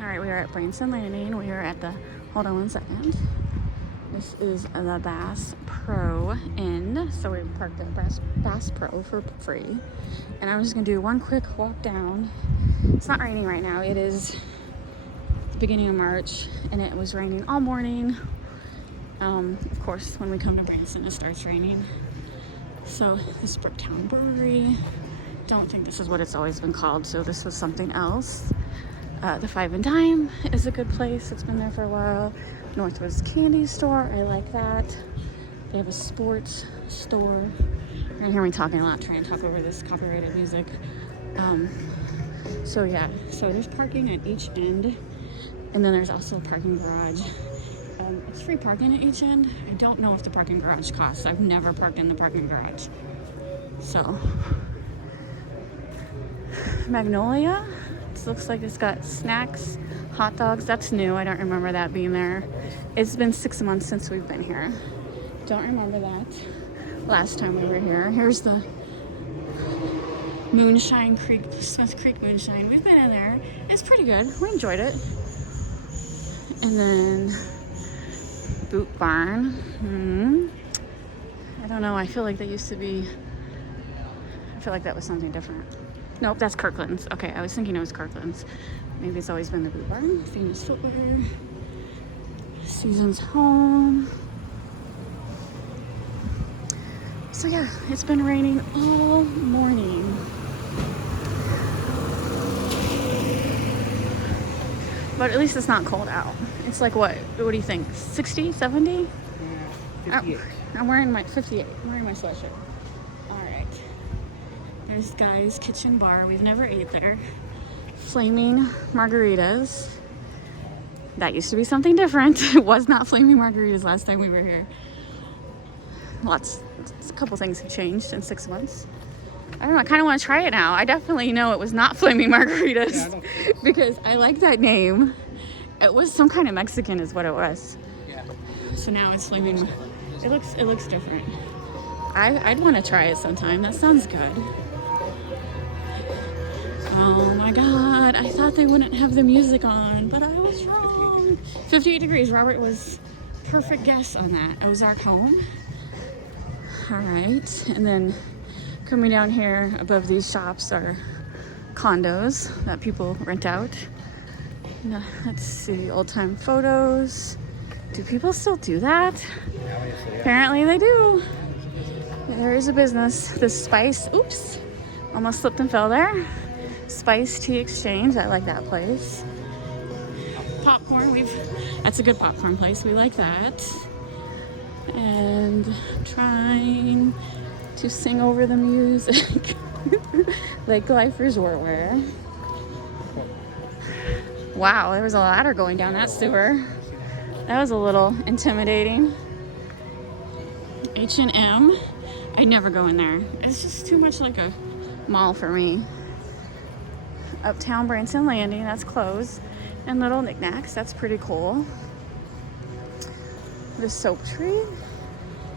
All right, we are at Branson Landing. We are at the, hold on one second. This is the Bass Pro Inn. So we parked at Bass Pro for free. And I'm just gonna do one quick walk down. It's not raining right now. It is the beginning of March and it was raining all morning. Of course, when we come to Branson, it starts raining. So this Brooktown Brewery, don't think this is what it's always been called. So this was something else. The Five and Dime is a good place. It's been there for a while. Northwoods Candy Store, I like that. They have a sports store. You're gonna hear me talking a lot, trying to talk over this copyrighted music. So yeah, so there's parking at each end, and then there's also a parking garage. It's free parking at each end. I don't know if the parking garage costs. I've never parked in the parking garage. So, Magnolia. This looks like it's got snacks, hot dogs. That's new. I don't remember that being there. It's been 6 months since we've been here. Don't remember that last time we were here. Here's the Moonshine Creek, Smith Creek Moonshine. We've been in there. It's pretty good. We enjoyed it. And then Boot Barn. I don't know. I feel like that used to be, I feel like that was something different. Nope, that's Kirkland's. Okay, I was thinking it was Kirkland's. Maybe it's always been the Boot Barn. Famous Footwear. Season's Home. So yeah, it's been raining all morning. But at least it's not cold out. It's like what do you think? 60, 70? Yeah, 58. I'm wearing my 58. I'm wearing my sweatshirt. All right. There's Guy's Kitchen Bar. We've never ate there. Flaming margaritas. That used to be something different. It was not flaming margaritas last time we were here. A couple things have changed in 6 months. I don't know, I kind of want to try it now. I definitely know it was not flaming margaritas because I like that name. It was some kind of Mexican is what it was. Yeah. So now it's flaming. It looks different. I'd want to try it sometime. That sounds good. Oh my God, I thought they wouldn't have the music on, but I was wrong. 58 degrees, Robert was perfect guess on that. Ozark Home. All right, and then coming down here above these shops are condos that people rent out. Now, let's see, old time photos. Do people still do that? Apparently they do. There is a business. The Spice, oops, almost slipped and fell there. Spice Tea Exchange, I like that place. Popcorn, that's a good popcorn place. We like that. And I'm trying to sing over the music. Lake Life Resort Wear. Wow, there was a ladder going down that sewer. That was a little intimidating. H&M. I never go in there. It's just too much like a mall for me. Uptown Branson Landing, that's closed. And Little Knickknacks, that's pretty cool. The Soap Tree.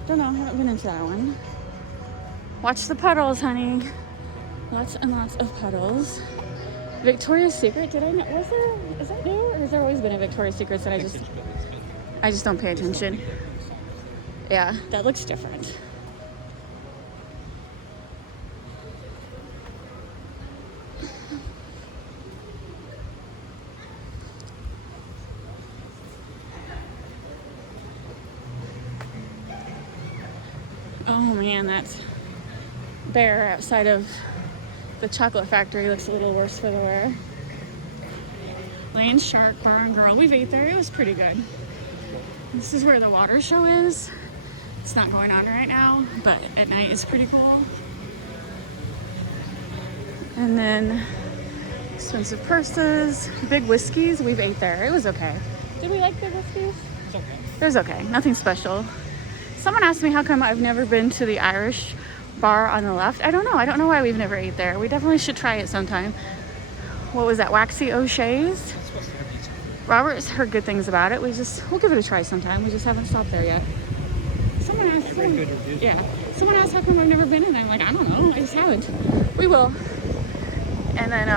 Don't know, haven't been into that one. Watch the puddles, honey. Lots and lots of puddles. Victoria's Secret, is that new? Or has there always been a Victoria's Secret that I just don't pay attention? Yeah, that looks different. Oh man, that bear outside of the chocolate factory looks a little worse for the wear. Lane Shark Bar and Grill. We've ate there. It was pretty good. This is where the water show is. It's not going on right now, but at night it's pretty cool. And then expensive purses, Big Whiskeys. We've ate there. It was okay. Did we like Big Whiskeys? It's okay. It was okay. Nothing special. Someone asked me how come I've never been to the Irish bar on the left. I don't know. I don't know why we've never ate there. We definitely should try it sometime. What was that? Waxy O'Shea's? Robert's heard good things about it. We'll give it a try sometime. We just haven't stopped there yet. Someone asked. Someone asked how come I've never been in there. I'm like, I don't know. I just haven't. We will. And then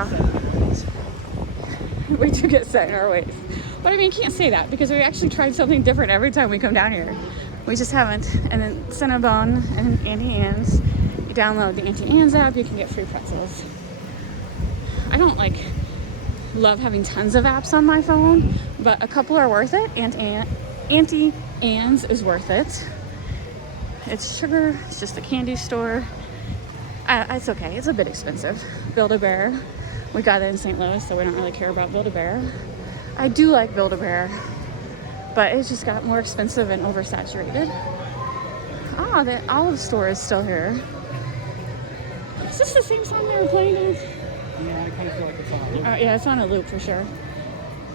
We do get set in our ways. But I mean, you can't say that because we actually tried something different every time we come down here. We just haven't. And then Cinnabon and Auntie Anne's. You download the Auntie Anne's app, you can get free pretzels. I don't like love having tons of apps on my phone, but a couple are worth it. Auntie Anne's is worth it. It's sugar. It's just a candy store. It's okay. It's a bit expensive. Build-A-Bear. We got it in St. Louis, so we don't really care about Build-A-Bear. I do like Build-A-Bear, but it just got more expensive and oversaturated. Ah, the Olive store is still here. Is this the same song they were playing? Yeah, I kind of feel like it's on a loop. Yeah, it's on a loop for sure.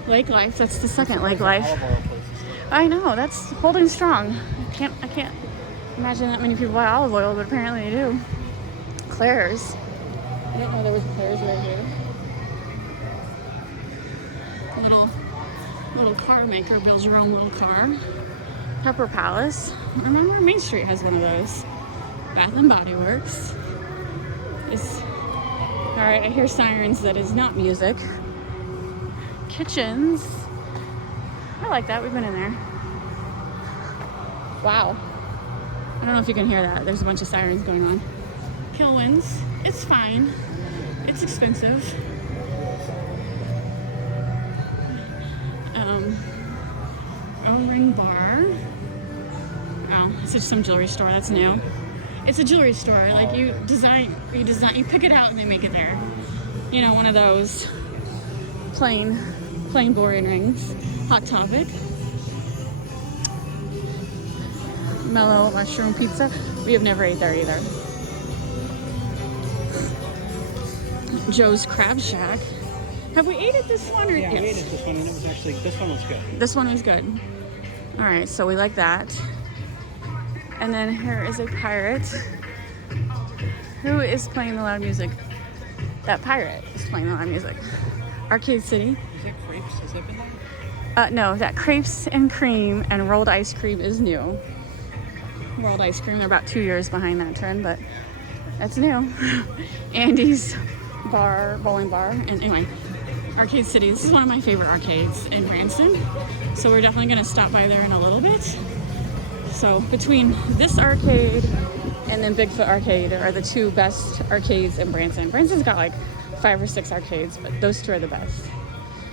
Lake Life. That's the second Lake Life. Olive oil places. I know. That's holding strong. I can't imagine that many people buy olive oil, but apparently they do. Claire's. I didn't know there was Claire's right here. Little car maker builds your own little car. Pepper Palace. Remember, Main Street has one of those. Bath and Body Works. All right, I hear sirens. That is not music. Kitchens. I like that. We've been in there. Wow. I don't know if you can hear that. There's a bunch of sirens going on. Kilwins. It's fine. It's expensive. O-Ring Bar. Oh, it's just some jewelry store. That's new. It's a jewelry store. Like you pick it out and they make it there. You know, one of those plain boring rings. Hot Topic. Mellow mushroom pizza. We have never ate there either. Joe's Crab Shack. Have we ate at this one? Or yeah, we ate at this one, and it was actually, this one was good. This one was good. All right, so we like that. And then here is a pirate. Who is playing the loud music? That pirate is playing the loud music. Arcade City. Is that crepes? Has that been there? No, that crepes and cream and rolled ice cream is new. Rolled ice cream, they're about 2 years behind that trend, but that's new. Andy's bar, bowling bar, and anyway, Arcade City. This is one of my favorite arcades in Branson, so we're definitely going to stop by there in a little bit. So between this arcade and then Bigfoot Arcade are the two best arcades in Branson. Branson's got like 5 or 6 arcades, but those two are the best.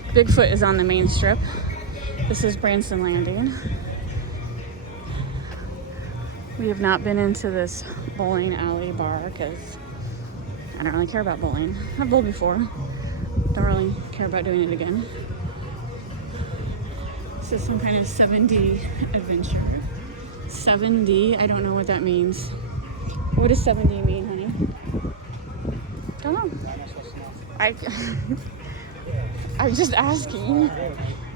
Bigfoot is on the main strip. This is Branson Landing. We have not been into this bowling alley bar because I don't really care about bowling. I've bowled before. Don't really care about doing it again. This is some kind of 7D adventure. 7D? I don't know what that means. What does 7D mean, honey? Don't know. I'm just asking.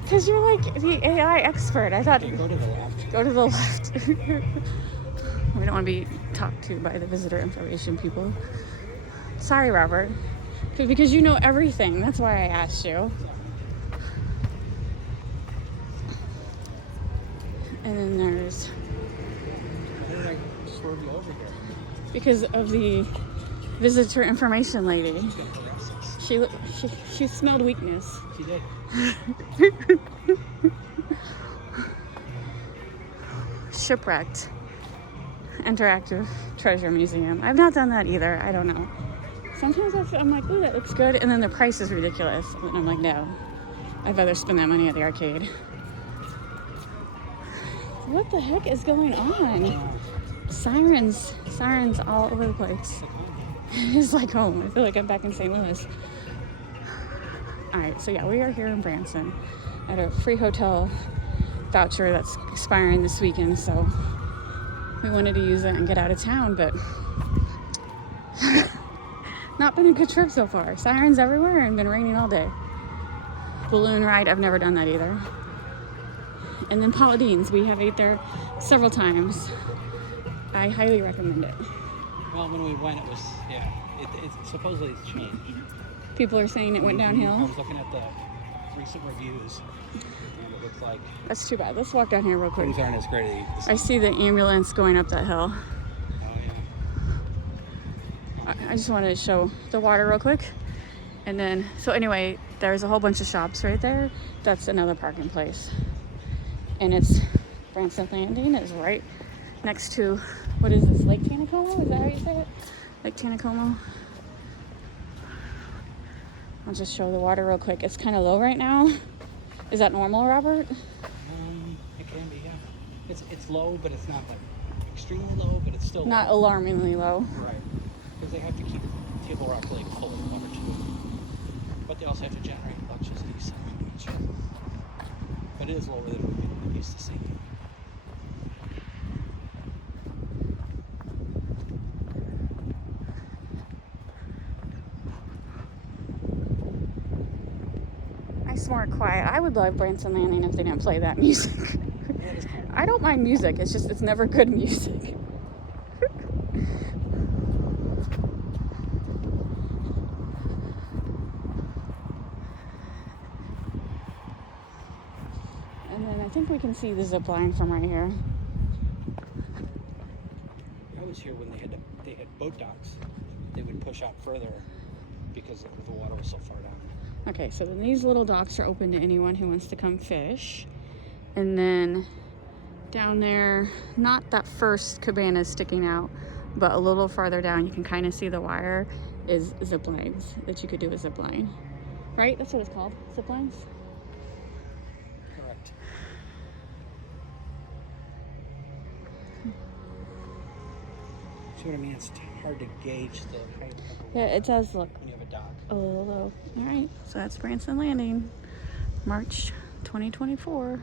Because you're like the AI expert. I thought... Go to the left. Go to the left. We don't want to be talked to by the visitor information people. Sorry, Robert. Because you know everything. That's why I asked you. And then there's... Why did I swerve you over here? Because of the visitor information lady. She smelled weakness. She did. Shipwrecked. Interactive Treasure Museum. I've not done that either. I don't know. Sometimes I'm like, ooh, that looks good. And then the price is ridiculous. And I'm like, no. I'd rather spend that money at the arcade. What the heck is going on? Sirens all over the place. It's like home. I feel like I'm back in St. Louis. Alright, so yeah, we are here in Branson at a free hotel voucher that's expiring this weekend, so we wanted to use it and get out of town, but not been a good trip so far. Sirens everywhere and been raining all day. Balloon ride, I've never done that either. And then Paula Deen's, we have ate there several times. I highly recommend it. Well, when we went, it was, yeah, it supposedly it's changed. People are saying it went downhill. I was looking at the recent reviews, and it looks like That's too bad. Let's walk down here real quick. things aren't as great. I see the ambulance going up that hill. Oh, yeah. I just wanted to show the water real quick. And then, so anyway, there's a whole bunch of shops right there. That's another parking place. And it's Branson Landing is right next to, what is this, Lake Taneycomo? Is that how you say it? Lake Taneycomo. I'll just show the water real quick. It's kind of low right now. Is that normal, Robert? It can be, yeah. It's low, but it's not like extremely low, but it's still Not low. alarmingly low. Right. Because they have to keep Table Rock Lake full of water too. But they also have to generate electricity, so I'm not sure. But it is lower than we used to see. Nice, smart, quiet. I would love Branson Landing if they didn't play that music. Yeah, it's kind of I don't mind music. It's just, it's never good music. And then I think we can see the zip line from right here. I was here when they had boat docks. They would push out further because the water was so far down. Okay, so then these little docks are open to anyone who wants to come fish. And then down there, not that first cabana sticking out, but a little farther down, you can kind of see the wire, is zip lines that you could do a zip line. Right? That's what it's called, zip lines? Correct. See what I mean? It's hard to gauge the height of the Yeah, water it does look when you have a dock. a little low. All right, so that's Branson Landing, March 2024.